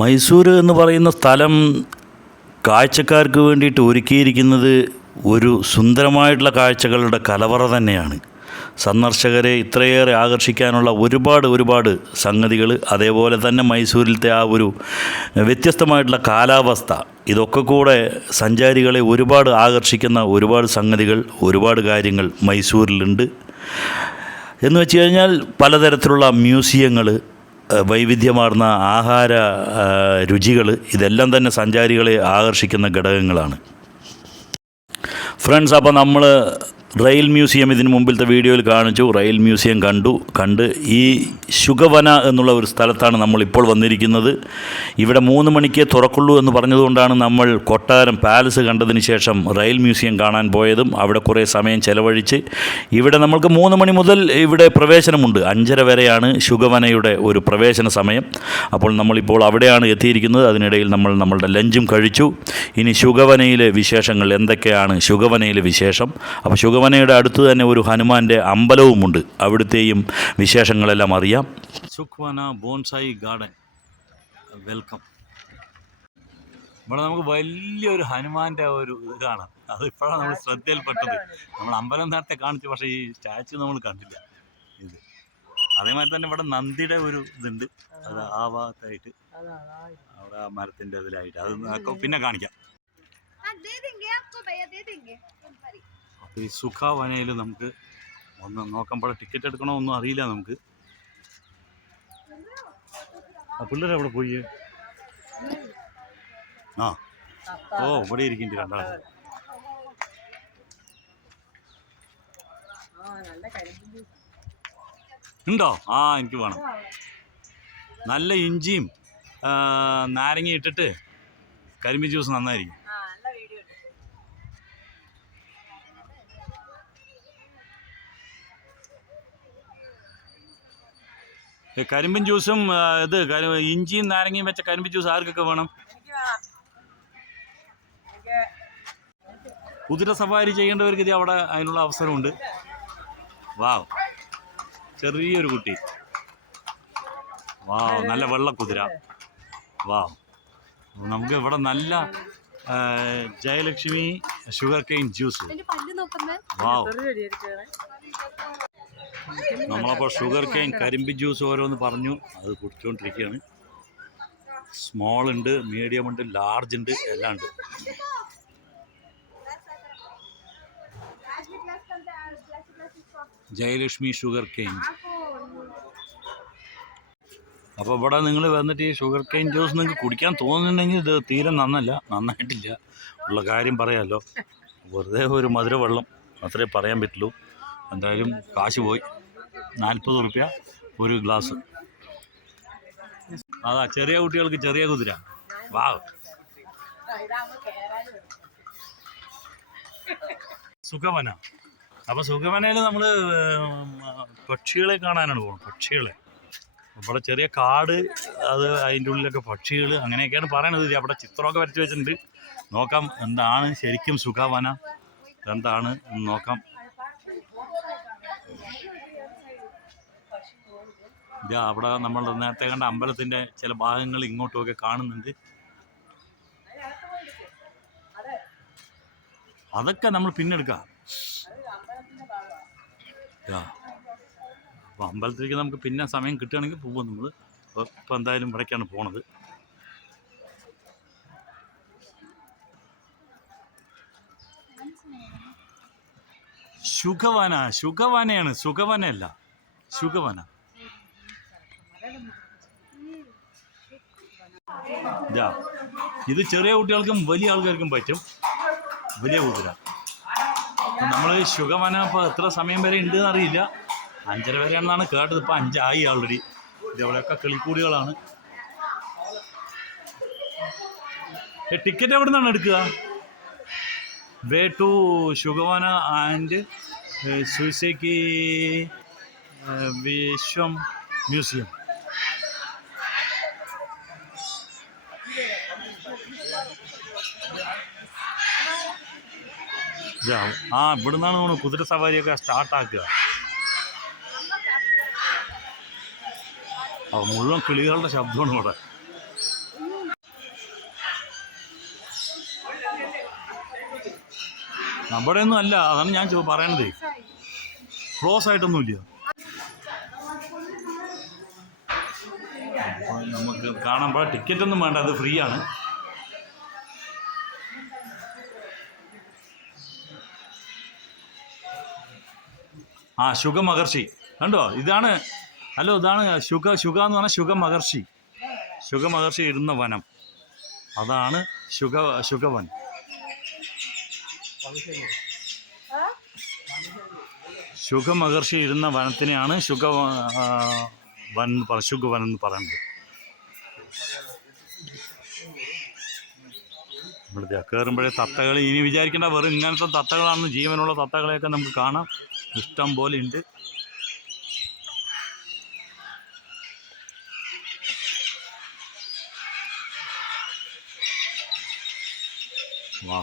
മൈസൂർ എന്ന് പറയുന്ന സ്ഥലം കാഴ്ചക്കാർക്ക് വേണ്ടിയിട്ട് ഒരുക്കിയിരിക്കുന്നത് ഒരു സുന്ദരമായിട്ടുള്ള കാഴ്ചകളുടെ കലവറ തന്നെയാണ്. സന്ദർശകരെ ഇത്രയേറെ ആകർഷിക്കാനുള്ള ഒരുപാട് സംഗതികൾ, അതേപോലെ തന്നെ മൈസൂരിലത്തെ ആ ഒരു വ്യത്യസ്തമായിട്ടുള്ള കാലാവസ്ഥ, ഇതൊക്കെ കൂടെ സഞ്ചാരികളെ ഒരുപാട് ആകർഷിക്കുന്ന ഒരുപാട് സംഗതികൾ, ഒരുപാട് കാര്യങ്ങൾ മൈസൂരിലുണ്ട്. എന്ന് വെച്ച് കഴിഞ്ഞാൽ പലതരത്തിലുള്ള മ്യൂസിയങ്ങൾ, വൈവിധ്യമാർന്ന ആഹാര രുചികൾ, ഇതെല്ലാം തന്നെ സഞ്ചാരികളെ ആകർഷിക്കുന്ന ഘടകങ്ങളാണ്. ഫ്രണ്ട്സ്, അപ്പോൾ നമ്മൾ റെയിൽ മ്യൂസിയം ഇതിന് മുമ്പിലത്തെ വീഡിയോയിൽ കാണിച്ചു. റെയിൽ മ്യൂസിയം കണ്ട് ഈ ശുഗവന എന്നുള്ള ഒരു സ്ഥലത്താണ് നമ്മളിപ്പോൾ വന്നിരിക്കുന്നത്. ഇവിടെ 3 മണിക്ക് തുറക്കുള്ളൂ എന്ന് പറഞ്ഞതുകൊണ്ടാണ് നമ്മൾ കൊട്ടാരം പാലസ് കണ്ടതിന് ശേഷം റെയിൽ മ്യൂസിയം കാണാൻ പോയതും അവിടെ കുറേ സമയം ചെലവഴിച്ച് ഇവിടെ നമ്മൾക്ക് 3 മണി മുതൽ ഇവിടെ പ്രവേശനമുണ്ട്. 5:30 വരെയാണ് ശുഗവനയുടെ ഒരു പ്രവേശന സമയം. അപ്പോൾ നമ്മളിപ്പോൾ അവിടെയാണ് എത്തിയിരിക്കുന്നത്. അതിനിടയിൽ നമ്മളുടെ ലഞ്ചും കഴിച്ചു. ഇനി ശുഗവനയിലെ വിശേഷങ്ങൾ എന്തൊക്കെയാണ്? ശുഗവനയിലെ വിശേഷം, അപ്പോൾ ശുഗവനയുടെ അടുത്ത് തന്നെ ഒരു ഹനുമാൻ്റെ അമ്പലവുമുണ്ട്. അവിടുത്തെയും വിശേഷങ്ങളെല്ലാം അറിയാം. ശുഗവന ബോൺസായി ഗാർഡൻ, വെൽക്കം. ഇവിടെ നമുക്ക് വലിയൊരു ഹനുമാൻ്റെ ഒരു ഇതാണ്. അത് ഇപ്പോഴാണ് നമ്മൾ ശ്രദ്ധയിൽപ്പെട്ടത്. നമ്മൾ അമ്പലം നേരത്തെ കാണിച്ചു, പക്ഷേ ഈ സ്റ്റാച്ചു നമ്മൾ കണ്ടില്ല. ഇത് അതേമാതിരി തന്നെ ഇവിടെ നന്ദിയുടെ ഒരു ഇതുണ്ട്. അത് ആ ഭാഗത്തായിട്ട് അവിടെ ആ മരത്തിൻ്റെ ഇതിലായിട്ട്, അത് പിന്നെ കാണിക്കാം. ഈ സുഖവനയിൽ നമുക്ക് ഒന്ന് നോക്കുമ്പോൾ ടിക്കറ്റ് എടുക്കണോ ഒന്നും അറിയില്ല നമുക്ക്. ആ പിള്ളേരെ അവിടെ പോയി ഇവിടെ ഇരിക്കുന്നുണ്ട് രണ്ടാൾ. ഉണ്ടോ? എനിക്ക് വേണം. നല്ല ഇഞ്ചിയും നാരങ്ങ ഇട്ടിട്ട് കരിമ്പി ജ്യൂസ് നന്നായിരിക്കും. കരിമ്പിൻ ജ്യൂസും ഇഞ്ചിയും നാരങ്ങയും വെച്ച കരിമ്പിൻ ജ്യൂസ് ആർക്കൊക്കെ വേണം? കുതിര സവാരി ചെയ്യേണ്ടവർക്ക് ഇത് അവിടെ അതിനുള്ള അവസരമുണ്ട്. വാവ്, ചെറിയൊരു കുട്ടി. വാവ്, നല്ല വെള്ളക്കുതിര. വാവ്, നമുക്ക് ഇവിടെ നല്ല Jayalakshmi sugar cane juice. Wow, നമ്മളപ്പോൾ ഷുഗർ കെയിൻ കരിമ്പി ജ്യൂസ് ഓരോന്ന് പറഞ്ഞു, അത് കുടിച്ചുകൊണ്ടിരിക്കുകയാണ്. സ്മോൾ ഉണ്ട്, മീഡിയം ഉണ്ട്, ലാർജ് ഉണ്ട്, എല്ലാം ഉണ്ട്. Jayalakshmi sugar cane. അപ്പോൾ ഇവിടെ നിങ്ങൾ വന്നിട്ട് ഈ ഷുഗർ കെയിൻ ജ്യൂസ് നിങ്ങൾക്ക് കുടിക്കാൻ തോന്നുന്നുണ്ടെങ്കിൽ ഇത് തീരെ നന്നായിട്ടില്ല. ഉള്ള കാര്യം പറയാമല്ലോ, വെറുതെ ഒരു മധുര വെള്ളം അത്രേ പറയാൻ പറ്റുള്ളൂ. എന്തായാലും കാശ് പോയി. 40 റുപ്യ ഒരു ഗ്ലാസ്. അതാ ചെറിയ കുട്ടികൾക്ക് ചെറിയ കുതിര. വാവ്, സുഖവന. അപ്പോൾ സുഖവനയിൽ നമ്മൾ പക്ഷികളെ കാണാനാണ് പോകുന്നത്. പക്ഷികളെ ഇവിടെ ചെറിയ കാട്, അത് അതിൻ്റെ ഉള്ളിലൊക്കെ പക്ഷികൾ, അങ്ങനെയൊക്കെയാണ് പറയണത്. അവിടെ ചിത്രമൊക്കെ വരച്ച് വെച്ചിട്ടുണ്ട്. നോക്കാം എന്താണ് ശരിക്കും സുഖവന എന്താണ് എന്ന് നോക്കാം. അവിടെ നമ്മൾ നേരത്തെ കണ്ട അമ്പലത്തിൻ്റെ ചില ഭാഗങ്ങൾ ഇങ്ങോട്ടുമൊക്കെ കാണുന്നുണ്ട്. അതൊക്കെ നമ്മൾ പിന്നെടുക്കാം. അപ്പോൾ അമ്പലത്തിലേക്ക് നമുക്ക് പിന്നെ സമയം കിട്ടുകയാണെങ്കിൽ പോകും നമ്മൾ. ഇപ്പോൾ എന്തായാലും ഇവിടേക്കാണ് പോണത്. ശുഗവനയാണ്, സുഖവനയല്ല, ശുഗവന. ഇത് ചെറിയ കുട്ടികൾക്കും വലിയ ആൾക്കാർക്കും പറ്റും. വലിയ കുതിര. നമ്മൾ ശുഗവന ഇപ്പോൾ എത്ര സമയം വരെ ഉണ്ടെന്ന് അറിയില്ല. 5:30 വരെയാണെന്നാണ് കേട്ടത്. ഇപ്പോൾ 5 ആയി ഓൾറെഡി. ഇതവിടെയൊക്കെ കിളിക്കൂടികളാണ്. ടിക്കറ്റ് എവിടെ നിന്നാണ് എടുക്കുക? വേ ടു ശുഗവന ആൻഡ് സുസേക്കി വിശ്വം മ്യൂസിയം. ഇവിടെ നിന്നാണ് നമ്മൾ കുതിര സവാരിയൊക്കെ സ്റ്റാർട്ടാക്കുക. മുഴുവൻ കിളികളുടെ ശബ്ദമാണ് ഇവിടെ. നമ്മുടെ ഒന്നും അല്ല, അതാണ് ഞാൻ പറയണത്. ക്ലോസ് ആയിട്ടൊന്നുമില്ല. നമുക്ക് കാണുമ്പോൾ ടിക്കറ്റ് ഒന്നും വേണ്ട, അത് ഫ്രീ ആണ്. ശുഗ മഹർഷി കണ്ടോ? ഇതാണ് ശുഗ എന്ന് പറഞ്ഞാൽ ശുഗ മഹർഷി ഇരുന്ന വനം. അതാണ് ശുഗവൻ. ശുഗ മഹർഷി ഇരുന്ന വനത്തിനെയാണ് ശുഗവൻ എന്ന് പറയുന്നത്. ഇവിടുത്തെ കയറുമ്പോഴേ തത്തകൾ, ഇനി വിചാരിക്കേണ്ട വെറും ഇങ്ങനത്തെ തത്തകളാണ്, ജീവനുള്ള തത്തകളെയൊക്കെ നമുക്ക് കാണാം, ഇഷ്ടം പോലെ ഉണ്ട്. വാ,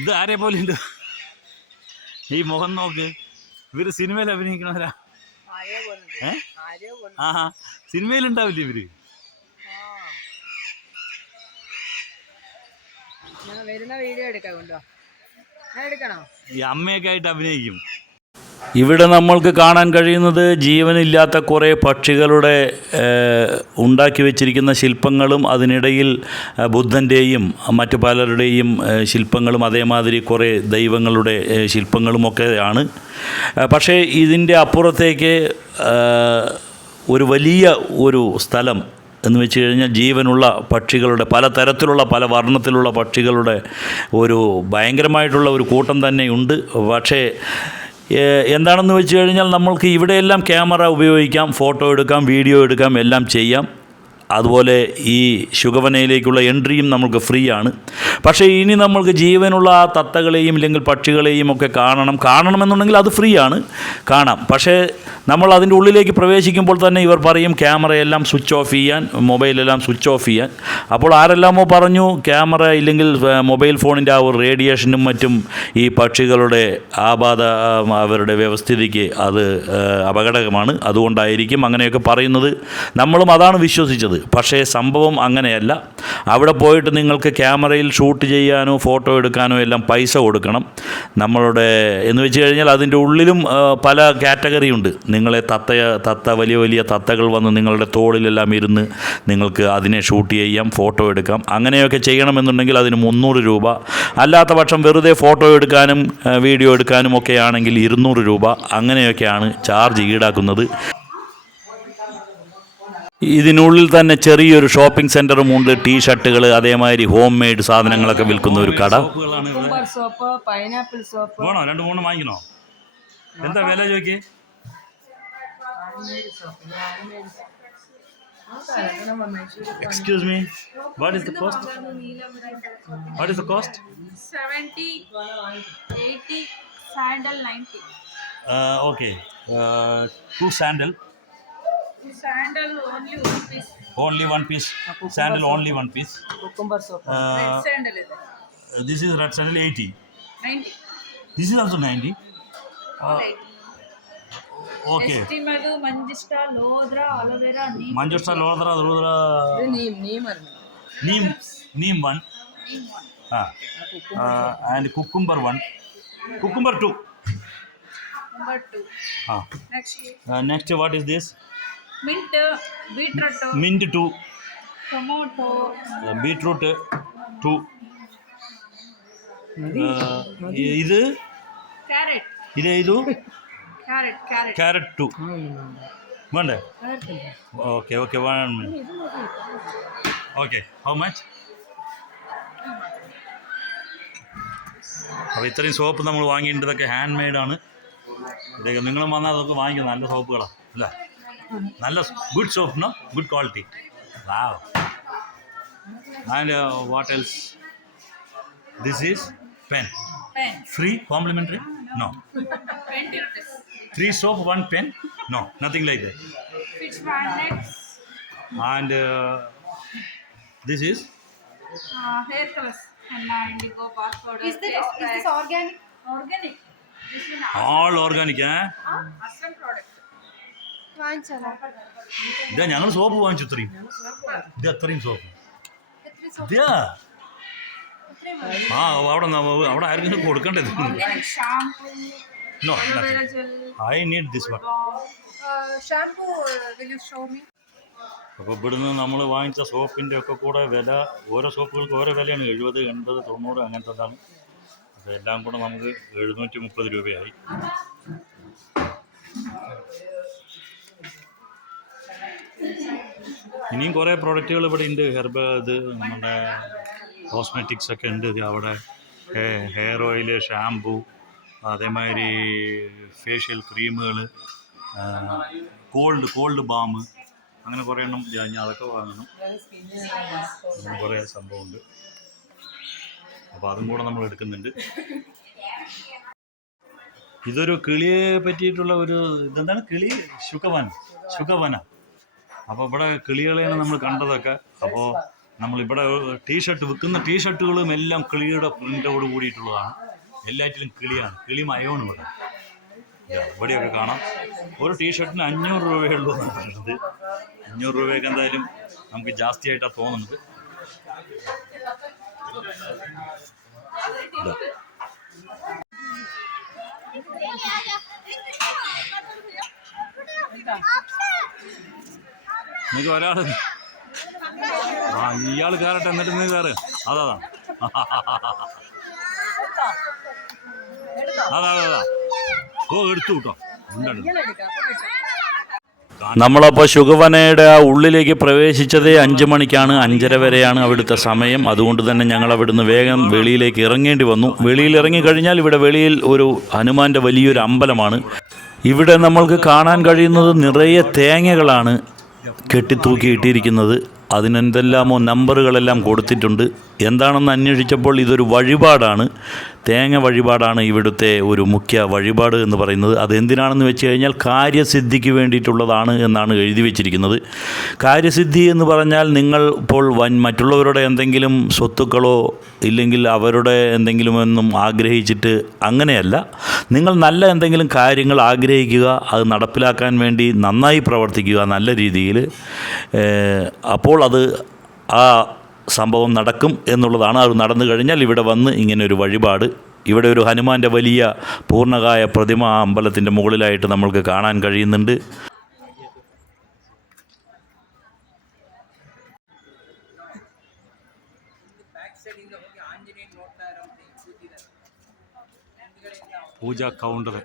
ഇത് ആരെ പോലെ ഉണ്ട് ഈ മുഖം നോക്ക്. ഇവര് സിനിമയിൽ അഭിനയിക്കണവരാ. സിനിമയിലുണ്ടാവില്ല ഇവര്. ഈ അമ്മയൊക്കെ ആയിട്ട് അഭിനയിക്കും. ഇവിടെ നമ്മൾക്ക് കാണാൻ കഴിയുന്നത് ജീവനില്ലാത്ത കുറേ പക്ഷികളുടെ ഉണ്ടാക്കി വെച്ചിരിക്കുന്ന ശില്പങ്ങളും, അതിനിടയിൽ ബുദ്ധൻ്റെയും മറ്റു പലരുടെയും ശില്പങ്ങളും, അതേമാതിരി കുറേ ദൈവങ്ങളുടെ ശില്പങ്ങളുമൊക്കെയാണ്. പക്ഷേ ഇതിൻ്റെ അപ്പുറത്തേക്ക് ഒരു വലിയ ഒരു സ്ഥലം എന്ന് വെച്ച് കഴിഞ്ഞാൽ ജീവനുള്ള പക്ഷികളുടെ, പലതരത്തിലുള്ള പല വർണ്ണത്തിലുള്ള പക്ഷികളുടെ ഒരു ഭയങ്കരമായിട്ടുള്ള ഒരു കൂട്ടം തന്നെയുണ്ട്. പക്ഷേ എന്താണെന്ന് വെച്ച് കഴിഞ്ഞാൽ നമ്മൾക്ക് ഇവിടെയെല്ലാം ക്യാമറ ഉപയോഗിക്കാം, ഫോട്ടോ എടുക്കാം, വീഡിയോ എടുക്കാം, എല്ലാം ചെയ്യാം. അതുപോലെ ഈ ശുഗവനയിലേക്കുള്ള എൻട്രിയും നമുക്ക് ഫ്രീ ആണ്. പക്ഷേ ഇനി നമ്മൾക്ക് ജീവനുള്ള ആ തത്തകളെയും ഇല്ലെങ്കിൽ പക്ഷികളെയും ഒക്കെ കാണണമെന്നുണ്ടെങ്കിൽ അത് ഫ്രീ ആണ്, കാണാം. പക്ഷേ നമ്മൾ അതിൻ്റെ ഉള്ളിലേക്ക് പ്രവേശിക്കുമ്പോൾ തന്നെ ഇവർ പറയും ക്യാമറയെല്ലാം സ്വിച്ച് ഓഫ് ചെയ്യാൻ, മൊബൈലെല്ലാം സ്വിച്ച് ഓഫ് ചെയ്യാൻ. അപ്പോൾ ആരെല്ലാമോ പറഞ്ഞു ക്യാമറ ഇല്ലെങ്കിൽ മൊബൈൽ ഫോണിൻ്റെ ആ ഒരു റേഡിയേഷനും മറ്റും ഈ പക്ഷികളുടെ അവരുടെ വ്യവസ്ഥിതിക്ക് അത് അപകടകരമാണ്, അതുകൊണ്ടായിരിക്കും അങ്ങനെയൊക്കെ പറയുന്നത്. നമ്മളും അതാണ് വിശ്വസിച്ചത്. പക്ഷേ സംഭവം അങ്ങനെയല്ല. അവിടെ പോയിട്ട് നിങ്ങൾക്ക് ക്യാമറയിൽ ഷൂട്ട് ചെയ്യാനോ ഫോട്ടോ എടുക്കാനോ എല്ലാം പൈസ കൊടുക്കണം. നമ്മളുടെ എന്ന് വെച്ച് കഴിഞ്ഞാൽ അതിൻ്റെ ഉള്ളിലും പല കാറ്റഗറി ഉണ്ട്. നിങ്ങളെ വലിയ വലിയ തത്തകൾ വന്ന് നിങ്ങളുടെ തോളിലെല്ലാം ഇരുന്ന് നിങ്ങൾക്ക് അതിനെ ഷൂട്ട് ചെയ്യാം, ഫോട്ടോ എടുക്കാം. അങ്ങനെയൊക്കെ ചെയ്യണമെന്നുണ്ടെങ്കിൽ അതിന് 300 രൂപ. അല്ലാത്ത പക്ഷം വെറുതെ ഫോട്ടോ എടുക്കാനും വീഡിയോ എടുക്കാനും ഒക്കെ ആണെങ്കിൽ 200 രൂപ. അങ്ങനെയൊക്കെയാണ് ചാർജ് ഈടാക്കുന്നത്. ഇതിനുള്ളിൽ തന്നെ ചെറിയൊരു ഷോപ്പിംഗ് സെൻ്ററും ഉണ്ട്. ടീഷർട്ടുകൾ, അതേമാതിരി ഹോം മെയ്ഡ് സാധനങ്ങളൊക്കെ വിൽക്കുന്ന ഒരു കട. വേണോ? 2-3 വാങ്ങിക്കണോ? എന്താ വില ചോദിക്കേ? Excuse me, what is the cost? 70, 80, sandal 90. Okay, 2 sandal. Sandal only 1 piece. Only 1 piece. Sandal only 1 piece. Cucumber soap. Red sandal is This is red sandal 80. 90. This is also 90. Okay. Estimado Manjista, Lodra, aloe vera, neem. Manjista, Lodra. Neem one. And cucumber one. Cucumber 2. Number 2. Next, what is this? Mint, beetroot. Mint 2. Tomato. Beetroot 2. ഇത് Carrot. ഇത് Carrot. 2 വേണ്ടേ? Okay 1 minute. Okay, how much? അപ്പോൾ ഇത്രയും soap നമ്മൾ വാങ്ങിയിട്ടുണ്ട്. ഇതൊക്കെ hand മെയ്ഡാണ്. ഇതൊക്കെ നിങ്ങളും വന്നാൽ അതൊക്കെ വാങ്ങിക്കും. നല്ല സോപ്പുകളാണ് അല്ലേ? നല്ല good soap, no? Good quality. Wow. And what else? This is pen. Free, complimentary? No. 20 rupees. 3 soap, 1 pen? No, nothing like that. Fish bandits. And this is? Hair colors. Henna, indigo, bath powder. Is this organic? Organic. This one all organic Aslam product. ഇതാ ഞങ്ങൾ soap വാങ്ങിച്ചു ഇത്രയും ഇത് അത്രയും soap ഇതാ അവിടെ ആർക്കും കൊടുക്കണ്ടേ Organic shampoo. No Aloe vera gel. I need this one Shampoo. Will you show me? അപ്പോൾ ഇവിടുന്ന് നമ്മൾ വാങ്ങിച്ച സോപ്പിൻ്റെ ഒക്കെ കൂടെ വില ഓരോ സോപ്പുകൾക്ക് ഓരോ വിലയാണ് 70, 80, 90 അങ്ങനത്തതാണ്. അപ്പോൾ എല്ലാം കൂടെ നമുക്ക് 730 രൂപയായി. ഇനിയും കുറേ പ്രോഡക്റ്റുകൾ ഇവിടെ ഉണ്ട്. ഇത് നമ്മുടെ കോസ്മെറ്റിക്സ് ഒക്കെ ഉണ്ട് അവിടെ. ഹെയർ ഓയില്, ഷാംപൂ, അതേമാതിരി ഫേഷ്യൽ ക്രീമുകൾ, കോൾഡ് ബാം, അങ്ങനെ കുറേ എണ്ണം ഞാൻ അതൊക്കെ വാങ്ങണം. അങ്ങനെ കുറേ സംഭവമുണ്ട്. അപ്പോൾ അതും കൂടെ നമ്മൾ എടുക്കുന്നുണ്ട്. ഇതൊരു കിളിയെ പറ്റിയിട്ടുള്ള ഒരു ഇതെന്താണ് കിളി ശുഗവന. അപ്പോൾ ഇവിടെ കിളികളെയാണ് നമ്മൾ കണ്ടതൊക്കെ. അപ്പോൾ നമ്മളിവിടെ വിൽക്കുന്ന ടീഷർട്ടുകളും എല്ലാം കിളിയുടെ പ്രിൻ്റോട് കൂടിയിട്ടുള്ളതാണ്. എല്ലാറ്റിലും കിളിയാണ്, കിളിമയമാണ് ഇവിടെ. ഇവിടെയൊക്കെ കാണാം. ഒരു ടീഷർട്ടിന് 500 രൂപയുള്ളൂ എന്നാണ് പറയുന്നത്. 500 രൂപയൊക്കെ എന്തായാലും നമുക്ക് ജാസ്തിയായിട്ടാണ് തോന്നുന്നത്. നിങ്ങൾക്ക് ഒരാൾ ഇയാൾ കയറട്ടെ, എന്നിട്ട് നീ കയറ്. അതാ ഓ എടുത്തു കേട്ടോ. നമ്മളപ്പോൾ ശുഗവനയുടെ ആ ഉള്ളിലേക്ക് പ്രവേശിച്ചത് 5 മണിക്കാണ്. 5:30 വരെയാണ് അവിടുത്തെ സമയം. അതുകൊണ്ട് തന്നെ ഞങ്ങൾ അവിടുന്ന് വേഗം വെളിയിലേക്ക് ഇറങ്ങേണ്ടി വന്നു. വെളിയിൽ ഇറങ്ങിക്കഴിഞ്ഞാൽ ഇവിടെ വെളിയിൽ ഒരു ഹനുമാൻ്റെ വലിയൊരു അമ്പലമാണ്. ഇവിടെ നമ്മൾക്ക് കാണാൻ കഴിയുന്നത് നിറയെ തേങ്ങകളാണ് കെട്ടിത്തൂക്കിയിട്ടിരിക്കുന്നത്. അതിനെന്തെല്ലാമോ നമ്പറുകളെല്ലാം കൊടുത്തിട്ടുണ്ട്. എന്താണെന്ന് അന്വേഷിച്ചപ്പോൾ ഇതൊരു വഴിപാടാണ്, തേങ്ങ വഴിപാടാണ് ഇവിടുത്തെ ഒരു മുഖ്യ വഴിപാട് എന്ന് പറയുന്നത്. അതെന്തിനാണെന്ന് വെച്ച് കഴിഞ്ഞാൽ കാര്യസിദ്ധിക്ക് വേണ്ടിയിട്ടുള്ളതാണ് എന്നാണ് എഴുതി വച്ചിരിക്കുന്നത്. കാര്യസിദ്ധി എന്ന് പറഞ്ഞാൽ നിങ്ങൾ ഇപ്പോൾ മറ്റുള്ളവരുടെ എന്തെങ്കിലും സ്വത്തുക്കളോ ഇല്ലെങ്കിൽ അവരുടെ എന്തെങ്കിലുമൊന്നും ആഗ്രഹിച്ചിട്ട് അങ്ങനെയല്ല. നിങ്ങൾ നല്ല എന്തെങ്കിലും കാര്യങ്ങൾ ആഗ്രഹിക്കുക, അത് നടപ്പിലാക്കാൻ വേണ്ടി നന്നായി പ്രവർത്തിക്കുക നല്ല രീതിയിൽ. അപ്പോൾ അത് ആ സംഭവം നടക്കും എന്നുള്ളതാണ്. അത് നടന്നു കഴിഞ്ഞാൽ ഇവിടെ വന്ന് ഇങ്ങനെ ഒരു വഴിപാട്. ഇവിടെ ഒരു ഹനുമാൻ്റെ വലിയ പൂർണ്ണകായ പ്രതിമ അമ്പലത്തിൻ്റെ മുകളിലായിട്ട് നമ്മൾക്ക് കാണാൻ കഴിയുന്നുണ്ട്. പൂജാ കൗണ്ടർ,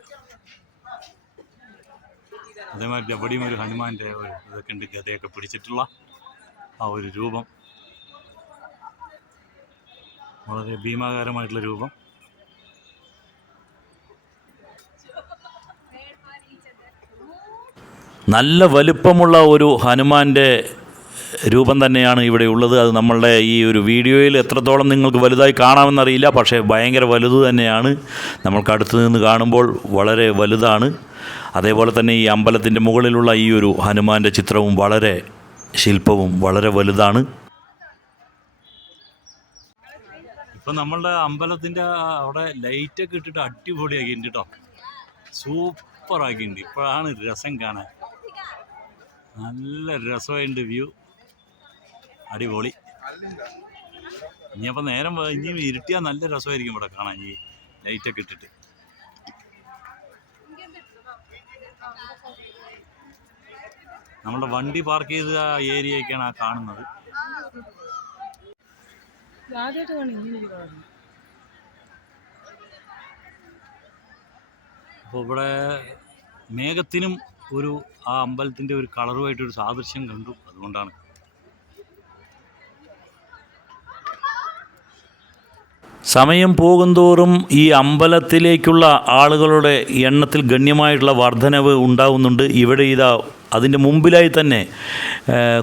അതേമാതിരി എവിടെയും ഒരു ഹനുമാൻ്റെ ഇതൊക്കെ ഉണ്ട്, ഗതയൊക്കെ പിടിച്ചിട്ടുള്ള ആ ഒരു രൂപം, വളരെ ഭീമാകാരമായിട്ടുള്ള രൂപം. നല്ല വലുപ്പമുള്ള ഒരു ഹനുമാൻ്റെ രൂപം തന്നെയാണ് ഇവിടെ ഉള്ളത്. അത് നമ്മളുടെ ഈ ഒരു വീഡിയോയിൽ എത്രത്തോളം നിങ്ങൾക്ക് വലുതായി കാണാമെന്നറിയില്ല, പക്ഷേ ഭയങ്കര വലുത് തന്നെയാണ്. നമ്മൾക്ക് അടുത്ത് നിന്ന് കാണുമ്പോൾ വളരെ വലുതാണ്. അതേപോലെ തന്നെ ഈ അമ്പലത്തിൻ്റെ മുകളിലുള്ള ഈ ഒരു ഹനുമാൻ്റെ ചിത്രവും വളരെ ശില്പവും വളരെ വലുതാണ്. ഇപ്പം നമ്മളുടെ അമ്പലത്തിൻ്റെ അവിടെ ലൈറ്റൊക്കെ ഇട്ടിട്ട് അടിപൊളിയാക്കിയിട്ടുണ്ട് കേട്ടോ, സൂപ്പറാക്കിയിട്ടുണ്ട്. ഇപ്പോഴാണ് രസം കാണാൻ, നല്ല രസമായിട്ടുണ്ട് വ്യൂ, അടിപൊളി. ഇനിയപ്പോൾ ഇനി ഇരുട്ടിയാൽ നല്ല രസമായിരിക്കും ഇവിടെ കാണാൻ ഈ ലൈറ്റൊക്കെ ഇട്ടിട്ട്. നമ്മുടെ വണ്ടി പാർക്ക് ചെയ്ത ആ ഏരിയയൊക്കെയാണ് ആ കാണുന്നത്. അപ്പോൾ ഇവിടെ മേഘത്തിനും ഒരു ആ അമ്പലത്തിൻ്റെ ഒരു കളറുമായിട്ടൊരു സാദൃശ്യം കണ്ടു, അതുകൊണ്ടാണ്. സമയം പോകുന്തോറും ഈ അമ്പലത്തിലേക്കുള്ള ആളുകളുടെ എണ്ണത്തിൽ ഗണ്യമായിട്ടുള്ള വർധനവ് ഉണ്ടാകുന്നുണ്ട്. ഇവിടെ അതിൻ്റെ മുമ്പിലായി തന്നെ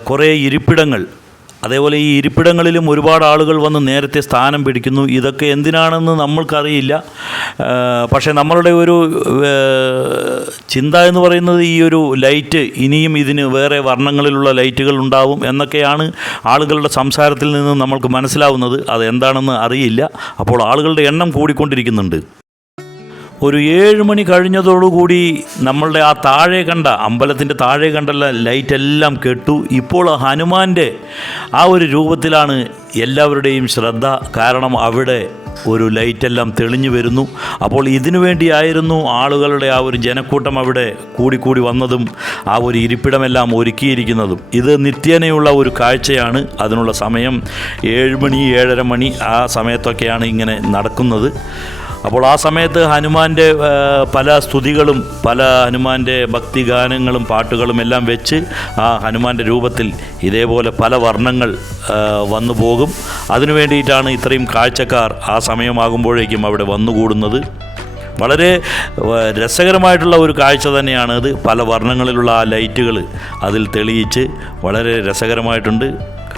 കുറേ ഇരിപ്പിടങ്ങൾ, അതേപോലെ ഈ ഇരിപ്പിടങ്ങളിലും ഒരുപാട് ആളുകൾ വന്ന് നേരത്തെ സ്ഥാനം പിടിക്കുന്നു. ഇതൊക്കെ എന്തിനാണെന്ന് നമ്മൾക്കറിയില്ല. പക്ഷേ നമ്മളുടെ ഒരു ചിന്ത എന്ന് പറയുന്നത് ഈ ഒരു ലൈറ്റ് ഇനിയും ഇതിന് വേറെ വർണ്ണങ്ങളിലുള്ള ലൈറ്റുകൾ ഉണ്ടാവും എന്നൊക്കെയാണ് ആളുകളുടെ സംസാരത്തിൽ നിന്ന് നമ്മൾക്ക് മനസ്സിലാവുന്നത്. അതെന്താണെന്ന് അറിയില്ല. അപ്പോൾ ആളുകളുടെ എണ്ണം കൂടിക്കൊണ്ടിരിക്കുന്നുണ്ട്. ഒരു 7 മണി കഴിഞ്ഞതോടുകൂടി നമ്മളുടെ ആ താഴെ കണ്ട അമ്പലത്തിൻ്റെ താഴെ കണ്ടുള്ള ലൈറ്റെല്ലാം കെട്ടു. ഇപ്പോൾ ഹനുമാൻ്റെ ആ ഒരു രൂപത്തിലാണ് എല്ലാവരുടെയും ശ്രദ്ധ. കാരണം അവിടെ ഒരു ലൈറ്റെല്ലാം തെളിഞ്ഞു വരുന്നു. അപ്പോൾ ഇതിനു വേണ്ടിയായിരുന്നു ആളുകളുടെ ആ ഒരു ജനക്കൂട്ടം അവിടെ കൂടിക്കൂടി വന്നതും ആ ഒരു ഇരിപ്പിടമെല്ലാം ഒരുക്കിയിരിക്കുന്നതും. ഇത് നിത്യേനയുള്ള ഒരു കാഴ്ചയാണ്. അതിനുള്ള സമയം 7 മണി 7:30 മണി ആ സമയത്തൊക്കെയാണ് ഇങ്ങനെ നടക്കുന്നത്. അപ്പോൾ ആ സമയത്ത് ഹനുമാൻ്റെ പല സ്തുതികളും പല ഹനുമാൻ്റെ ഭക്തിഗാനങ്ങളും പാട്ടുകളും എല്ലാം വെച്ച് ആ ഹനുമാൻ്റെ രൂപത്തിൽ ഇതേപോലെ പല വർണ്ണങ്ങൾ വന്നു പോകും. അതിനു വേണ്ടിയിട്ടാണ് ഇത്രയും കാഴ്ചക്കാർ ആ സമയമാകുമ്പോഴേക്കും അവിടെ വന്നുകൂടുന്നത്. വളരെ രസകരമായിട്ടുള്ള ഒരു കാഴ്ച തന്നെയാണത്. പല വർണ്ണങ്ങളിലുള്ള ആ ലൈറ്റുകൾ അതിൽ തെളിയിച്ച് വളരെ രസകരമായിട്ടുണ്ട്.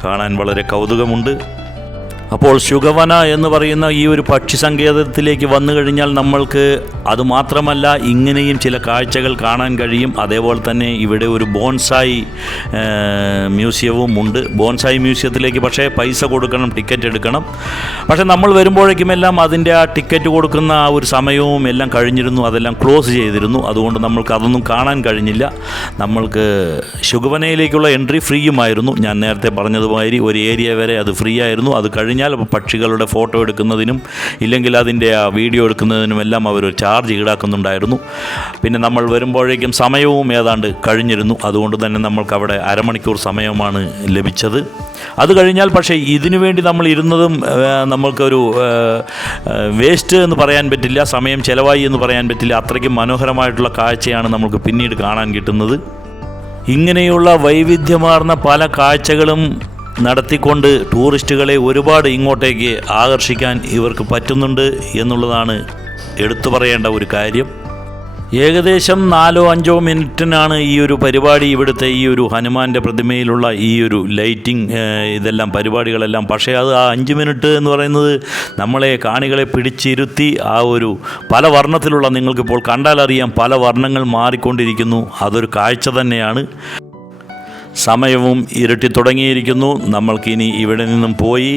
കാണാൻ വളരെ കൗതുകമുണ്ട്. അപ്പോൾ ശുഗവന എന്ന് പറയുന്ന ഈ ഒരു പക്ഷി സങ്കേതത്തിലേക്ക് വന്നു കഴിഞ്ഞാൽ നമ്മൾക്ക് അതുമാത്രമല്ല ഇങ്ങനെയും ചില കാഴ്ചകൾ കാണാൻ കഴിയും. അതേപോലെ തന്നെ ഇവിടെ ഒരു ബോൺസായി മ്യൂസിയവും ഉണ്ട്. ബോൺസായി മ്യൂസിയത്തിലേക്ക് പക്ഷേ പൈസ കൊടുക്കണം, ടിക്കറ്റ് എടുക്കണം. പക്ഷേ നമ്മൾ വരുമ്പോഴേക്കുമെല്ലാം അതിൻ്റെ ആ ടിക്കറ്റ് കൊടുക്കുന്ന ആ ഒരു സമയവും എല്ലാം കഴിഞ്ഞിരുന്നു. അതെല്ലാം ക്ലോസ് ചെയ്തിരുന്നു. അതുകൊണ്ട് നമ്മൾക്ക് അതൊന്നും കാണാൻ കഴിഞ്ഞില്ല. നമ്മൾക്ക് ശുഗവനയിലേക്കുള്ള എൻട്രി ഫ്രീയുമായിരുന്നു. ഞാൻ നേരത്തെ പറഞ്ഞതുമാതിരി ഒരു ഏരിയ വരെ അത് ഫ്രീ ആയിരുന്നു. അത് കഴിഞ്ഞാൽ പക്ഷികളുടെ ഫോട്ടോ എടുക്കുന്നതിനും ഇല്ലെങ്കിൽ അതിൻ്റെ ആ വീഡിയോ എടുക്കുന്നതിനുമെല്ലാം അവർ ചാർജ് ഈടാക്കുന്നുണ്ടായിരുന്നു. പിന്നെ നമ്മൾ വരുമ്പോഴേക്കും സമയവും ഏതാണ്ട് കഴിഞ്ഞിരുന്നു. അതുകൊണ്ട് തന്നെ നമ്മൾക്ക് അവിടെ അരമണിക്കൂർ സമയമാണ് ലഭിച്ചത്. അത് കഴിഞ്ഞാൽ പക്ഷേ ഇതിനു വേണ്ടി നമ്മൾ ഇരുന്നതും നമ്മൾക്കൊരു വേസ്റ്റ് എന്ന് പറയാൻ പറ്റില്ല, സമയം ചിലവായി എന്ന് പറയാൻ പറ്റില്ല. അത്രയ്ക്കും മനോഹരമായിട്ടുള്ള കാഴ്ചയാണ് നമുക്ക് പിന്നീട് കാണാൻ കിട്ടുന്നത്. ഇങ്ങനെയുള്ള വൈവിധ്യമാർന്ന പല കാഴ്ചകളും നടത്തിക്കൊണ്ട് ടൂറിസ്റ്റുകളെ ഒരുപാട് ഇങ്ങോട്ടേക്ക് ആകർഷിക്കാൻ ഇവർക്ക് പറ്റുന്നുണ്ട് എന്നുള്ളതാണ് എടുത്തു പറയേണ്ട ഒരു കാര്യം. ഏകദേശം 4-5 മിനിറ്റിനാണ് ഈ ഒരു പരിപാടി, ഇവിടുത്തെ ഈ ഒരു ഹനുമാൻ്റെ പ്രതിമയിലുള്ള ഈ ഒരു ലൈറ്റിംഗ് ഇതെല്ലാം പരിപാടികളെല്ലാം. പക്ഷേ അത് ആ 5 മിനിറ്റ് എന്ന് പറയുന്നത് നമ്മളെ കാണികളെ പിടിച്ചിരുത്തി ആ ഒരു പല വർണ്ണത്തിലുള്ള, നിങ്ങൾക്കിപ്പോൾ കണ്ടാലറിയാം, പല വർണ്ണങ്ങൾ മാറിക്കൊണ്ടിരിക്കുന്നു. അതൊരു കാഴ്ച തന്നെയാണ്. സമയവും ഇരുട്ടി തുടങ്ങിയിരിക്കുന്നു. നമ്മൾക്കിനി ഇവിടെ നിന്നും പോയി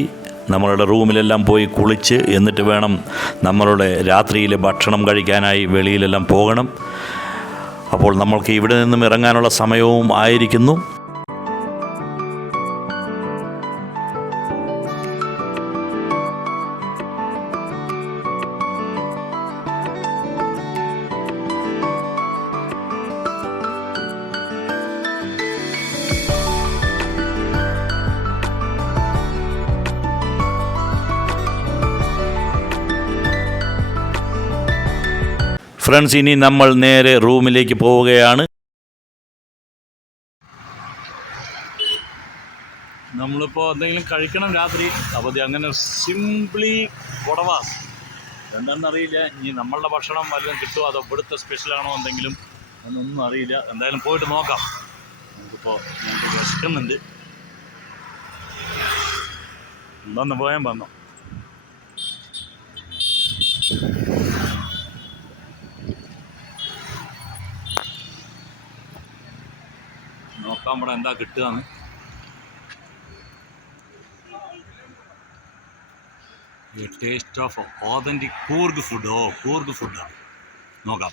നമ്മളുടെ റൂമിലെല്ലാം പോയി കുളിച്ച് എന്നിട്ട് വേണം നമ്മളുടെ രാത്രിയിലെ ഭക്ഷണം കഴിക്കാനായി വെളിയിലെല്ലാം പോകണം. അപ്പോൾ നമ്മൾക്ക് ഇവിടെ നിന്നും ഇറങ്ങാനുള്ള സമയവും ആയിരിക്കുന്നു. ഫ്രണ്ട്സ്, ഇനി നമ്മൾ നേരെ റൂമിലേക്ക് പോവുകയാണ്. നമ്മളിപ്പോൾ എന്തെങ്കിലും കഴിക്കണം രാത്രി. അപ്പോൾ അങ്ങനെ സിംപ്ലി കൊടവാസ് എന്താണെന്നറിയില്ല. ഇനി നമ്മളുടെ ഭക്ഷണം വല്ലതും കിട്ടുമോ അതോ ഇവിടുത്തെ സ്പെഷ്യലാണോ എന്തെങ്കിലും എന്നൊന്നും അറിയില്ല. എന്തായാലും പോയിട്ട് നോക്കാം. ഞങ്ങൾക്ക് വിശക്കുന്നുണ്ട്. എന്താന്ന് പോയാൻ വന്നോ. നോക്കാം ഇവിടെ എന്താ കിട്ടുകയെന്ന്. Taste of authentic Coorg food. Coorg ഫുഡാണ്. നോക്കാം.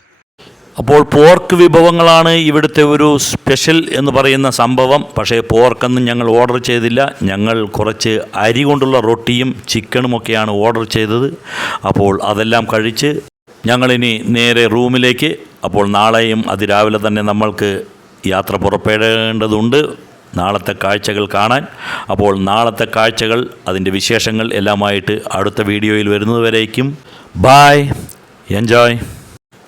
അപ്പോൾ പോർക്ക് വിഭവങ്ങളാണ് ഇവിടുത്തെ ഒരു സ്പെഷ്യൽ എന്ന് പറയുന്ന സംഭവം. പക്ഷേ പോർക്കൊന്നും ഞങ്ങൾ ഓർഡർ ചെയ്തില്ല. ഞങ്ങൾ കുറച്ച് അരി കൊണ്ടുള്ള റൊട്ടിയും ചിക്കനുമൊക്കെയാണ് ഓർഡർ ചെയ്തത്. അപ്പോൾ അതെല്ലാം കഴിച്ച് ഞങ്ങളിനി നേരെ റൂമിലേക്ക്. അപ്പോൾ നാളെയും അതിരാവിലെ തന്നെ നമ്മൾക്ക് യാത്ര പുറപ്പെടേണ്ടതുണ്ട് നാളത്തെ കാഴ്ചകൾ കാണാൻ. അപ്പോൾ നാളത്തെ കാഴ്ചകൾ, അതിൻ്റെ വിശേഷങ്ങൾ എല്ലാമായിട്ട് അടുത്ത വീഡിയോയിൽ വരുന്നതുവരേക്കും ബായ്, എൻജോയ്.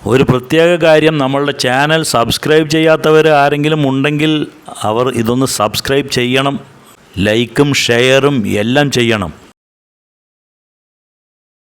ഒരു പ്രത്യേക കാര്യം, നമ്മളുടെ ചാനൽ സബ്സ്ക്രൈബ് ചെയ്യാത്തവർ ആരെങ്കിലും ഉണ്ടെങ്കിൽ അവർ ഇതൊന്ന് സബ്സ്ക്രൈബ് ചെയ്യണം. ലൈക്കും ഷെയറും എല്ലാം ചെയ്യണം.